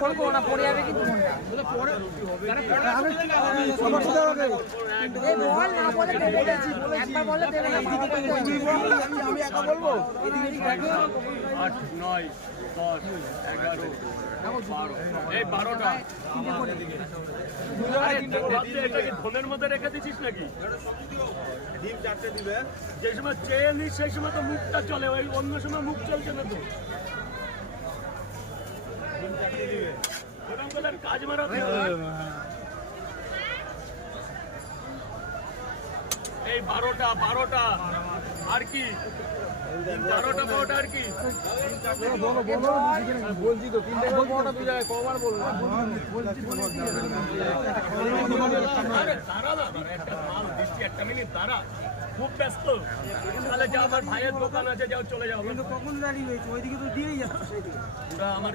Phone করো না, পড়ে যাবে কিন্তু ফোনটা। এই বল না বলে দেবে না, একবার বলে দেবে না, আমি একা বলবো। 8, 9, 10, 11, 12 এই 12টা ফোনের মধ্যে রেখে দিচ্ছিস নাকি? ডিম 4টে দিবে। যে সময় চেয়ে নিস সেই সময় তো মুখটা চলে, ওই অন্য সময় মুখ চলছে না তো। ডিম 4টে দিবে। ওরকম করে কাজ মারাতে এই 12টা আর কি 12টা আর কি বলছি তো 3 টাকা 12টা 2 জায়গায় কবার বললাম। আরে দাঁড়া না, একটা মাল দিচ্ছি, একটা মিনিট দাঁড়া, খুব ব্যস্ত। তাহলে যা, আমার ভাইয়ের দোকান আছে, যাও চলে যাও। কখন দাঁড়িয়ে হয়েছে ওইদিকে তো দিয়েই যাচ্ছে। ওরা আমার